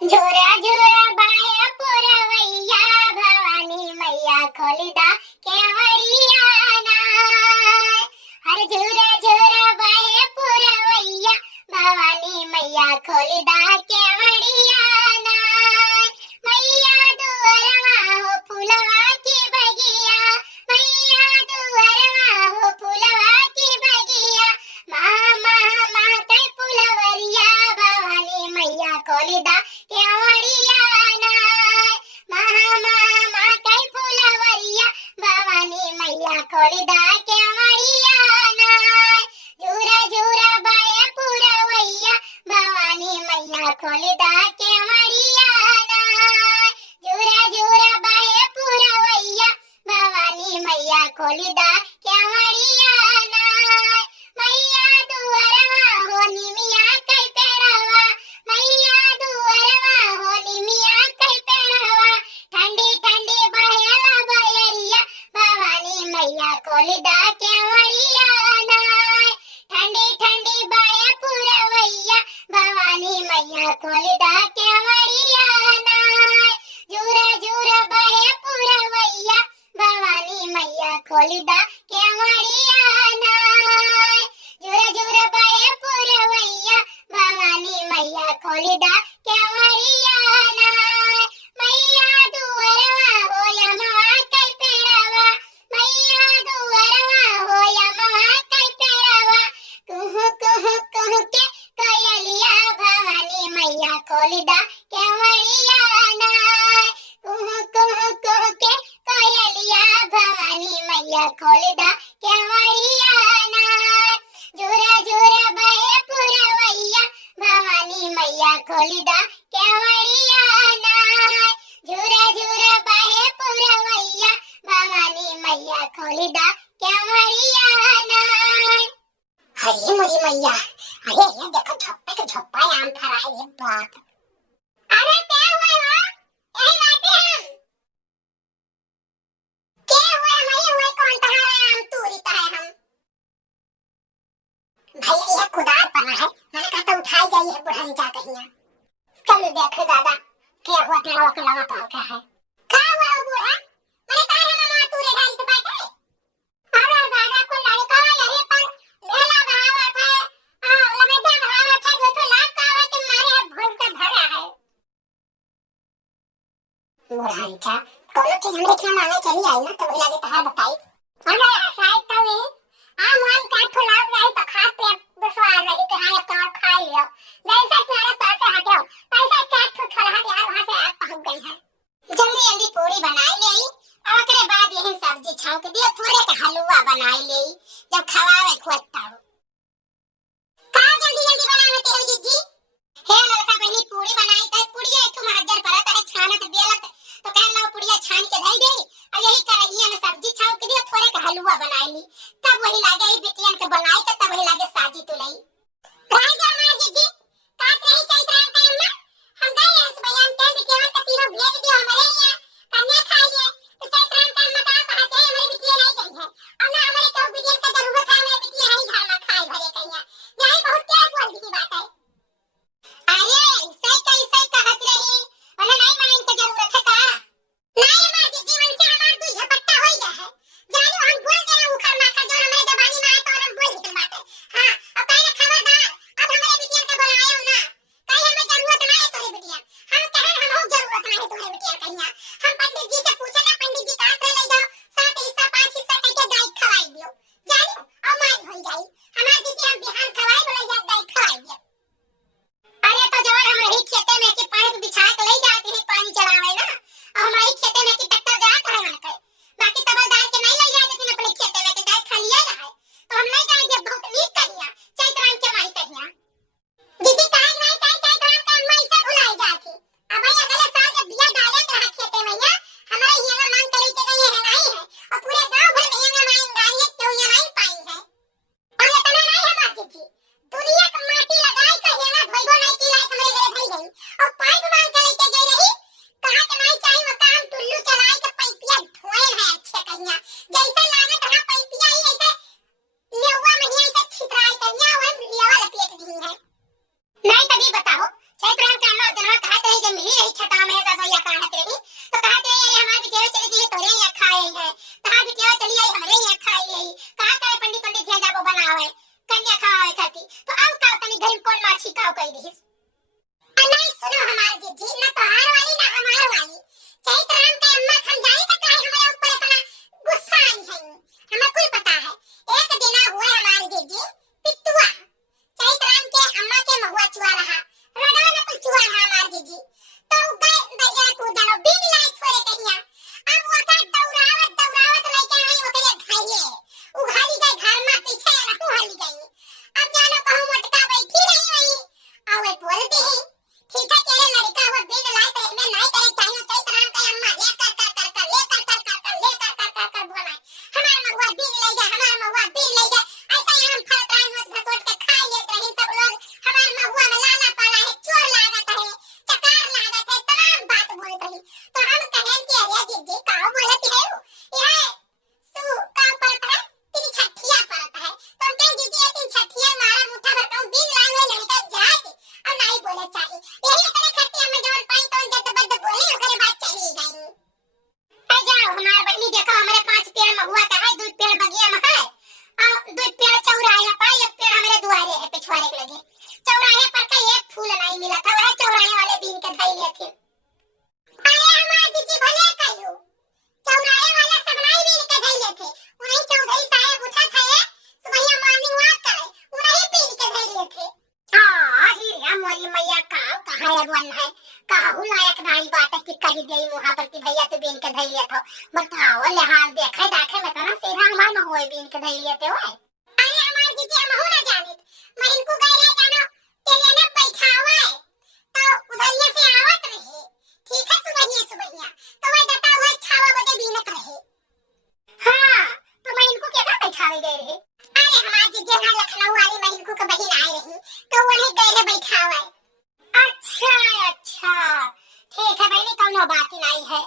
झोरा झोरा बाया पुरवैया भवानी मैया खोलिदा केवड़िया ना। हर झोरा झोरा बाया पुरवैया भवानी मैया खोलिदा केवड़िया ना। मैया दुअरवा हो फुलवा की बगिया, मैया दुअरवा हो फुलवा की बगिया। माँ माँ माँ कई फुलवरिया भवानी मैया खोलिदा केवड़िया ना। माँ माँ माँ कई फुलवरिया भवानी मैया खोलिदा केवड़िया ना। झूरा झूरा बाया पुरवैया भवानी मैया खोलिदा केवड़िया ना। झूरा झूरा बाया पुरवैया भवानी मैया खोलिदा केवड़िया ना। मैया दुअरवा हो निमिया कई पेड़वा, मैया दुअरवा हो निमिया कई पेड़वा। ठंडी ठंडी बहेला बयरिया भवानी मैया खोलिदा केवड़िया ना। ठंडी ठंडी बाया पुरवैया भवानी मैया खोलिदा केवड़िया ना। झूरा झूरा बाया पुरवैया भवानी मैया खोलिदा केवड़िया ना। झूरा झूरा बाया पुरवैया भवानी मैया खोलिदा केवड़िया ना। मैया दुअरवा हो यमवा कई पेड़वा, मैया दुअरवा हो यमवा कई पेड़वा। कुहू कुहू कुहू के कोयलिया भवानी मैया खोलिदा केवड़िया ना। कुहू कुहू कुहू के कोयलिया भवानी मैया खोलिदा केवड़िया ना। झूरा झूरा बाया पुरवैया भवानी मैया खोलिदा केवड़िया ना। झूरा झूरा बाया पुरवैया भवानी मैया खोलिदा केवड़िया ना। हरी मोरी मैया, अरे ये देखो झप्पे के झप्पा आम फरा है, ये बाप। अरे क्या हुआ हो? यही बैठे हम। क्या हुआ नहीं हुआ, कौन तहारा आम तूरी है हम। भैया ये कुदार पना है, मैंने कहा तो उठाई जाइए बुढ़ानी जा कहीं। चल देखो दादा क्या हुआ, तेरा वकलवा पाल का है। क्या हुआ वो बूढ़ा? मैंने कहा है मामा तूरे ढाई तो बैठे। अरे दादा को लड़का यही पर ढेला बहावत है, लगे बहावत है, जो तो लाख का है कि मारे भूल का भरा है। बुढ़ानी चा कोनो चीज हमरे क्या मांगे चली आई ना तो वही लगे तहार बताई। अरे शायद तो ये आम वाम का तो लाग जाए तो खा पे विश्वास रही कि हाँ एक और खा लियो। जैसा तुम्हारे पैसे हटे हो पैसा क्या तो थोड़ा यार वहाँ से आप पहुँच गई है। जल्दी जल्दी पूरी बनाई ले और उसके बाद यही सब्जी छौंक दियो, थोड़े का हलवा बनाई ले जब खवावे खुआता हो। कहाँ जल्दी जल्दी बनावे तेरे जीजी? हे लड़का बहनी पूरी बनाई तो पूरी है तुम हजर पर तारे छाना तो बेलत तो कह लो पूरी छान के धई दे और यही कराइए में सब्जी छौंक दियो, थोड़े का हलवा बनाई ली तब वही लागे ही बिटियन के बनाई तो तब वही लागे साजी तुलई। राय जा मां जीजी काट रही चैत रहा का अम्मा हम गए हैं बयान के बिटियन का तीनों भेज दियो हमारे यहाँ कन्या खाइए तो चैत रहा का अम्मा का कहते हैं हमारी बिटिया नहीं गई है और ना हमारे तो बिटियन का जरूरत है, हमारी बिटिया ही घर में खाए भरे कहिया यही बहुत क्या बोल दी बात है। अरे ऐसे कैसे कहत रही वरना नहीं माइन की जरूरत है का नहीं मां जी जीवन से हमार दुई झपट्टा हो गया है। जानो हम बोल दे रहा उखर माखर जो हमारे जबानी में आए तो हम बोल ही बात है। हां अब कहना खबरदार अब हमारे बिटिया के बुलायो ना कहीं हमें जरूरत नहीं है तोरे बिटिया, हम कहे हम हो जरूरत नहीं है तोरे बिटिया कहिया। हम पंडित जी से पूछे ना पंडित जी कहां से ले जाओ 7 हिस्सा 5 हिस्सा करके गाय खवाई दियो जानो अब मान हो जाई हमार बिटिया बिहान खवाई बोले जा गाय खवाई दियो। अरे तो जवान हम रही खेते में कि पानी बिछा के ले जाते हैं पानी चलावे ना और हमारी खेते में कि ट्रैक्टर जात है मन के बाकी तबलदार के नहीं ले जाए लेकिन अपने खेते में के गाय खा लिया रहा है तो हम नहीं जाएंगे बहुत नीक कहिया चैतराम के माई कहिया। दीदी कहां गई चैतराम का अम्मा इसे भुलाई जाती अब ये अगले साल जब बिया डाले तो खेते में सुनो हमार जीजी, ना तोहार वाली ना हमार वाली, चैत राम के अम्मा खंजाई तक काहे हमारे ऊपर इतना गुस्सा आई है। हमें कुल पता है, एक दिन हुआ हमार जीजी पिट्टुआ, चैत राम के अम्मा के महुआ चुआ रहा, रोडवा में कुल चुआ रहा हमार जीजी, तो गए भैया कूदनो बिन लाई छोरे कहिया, अब ओका दौड़ावत दौड़ावत लेके आई ओकरे घाये, उ घाली गई घर में पीछे रहू हाली गई, अब जानो कहूं मोटका बैठी रही वही, आवे बोलते हैं ठीक है तेरे लड़का वो बिन लाई तो मैं नहीं करे चाहिए, चैत राम के अम्मा ले कर बोला हमार महुआ बिन ले गया, हमार महुआ बिन ले गया, ऐसा ही हम फल प्राण मत घसोट के खा लेते रही सब लोग, हमार महुआ में लाला पाला है, चोर लागत है, चकार लागत है, तमाम बात बोलत रही। तो हम कहें कि अरे जीजी का बोलत है यह सु का परत है तेरी छठिया परत है, तो हम कहें जीजी ये तीन छठिया मारा मुठा भर कहूं बिन लाई हुए लड़का जाए और नहीं बोले चाहिए, यही करे खट्टी हमें जवन पाई तो जब बद बोली ओकरे बाद चली गई। आ जाओ हमार बहनी देखो हमारे 5 पेड़ महुआ का है, 2 पेड़ बगिया में है और 2 पेड़ चौराहे पर, 1 पेड़ हमारे दुआरे है पिछवाड़े के लगे, चौराहे पर का एक फूल नहीं मिला था, वह चौराहे वाले बीन के धई लिए थे। अरे हमार जीजी भले कहियो चौराहे वाला सब नहीं बीन के धई लिए थे, वही चौधरी साहब उठा थे सुबह मॉर्निंग वॉक करे उन्हीं बीन के धई लिए थे। हां हीरा मोरी मैया का कहां अगवन है, काहू लायक नहीं बात है कि कही गई मुहा पर कि भैया तू बीन के धई लिए था, बताओ ले हाल देखे देखे में तना सीधा हमार न होए बीन के धई लिए थे ओए। अरे हमार जीजी हम हो ना जानित, मैं इनको गए रहे जानो तेरे ने बैठावा है तो उधरिया से आवत रहे, ठीक है सुबहिया तो वह दता हुआ 6 बजे बीनत रहे। हां तो मैं इनको क्या बैठावे गए रहे, अरे हमार जीजी ना लखनऊ वाली मैं इनको के बहिन आई रही तो वहीं गए रहे बैठावा। अच्छा ठीक है बहनी कौनो बात नहीं है।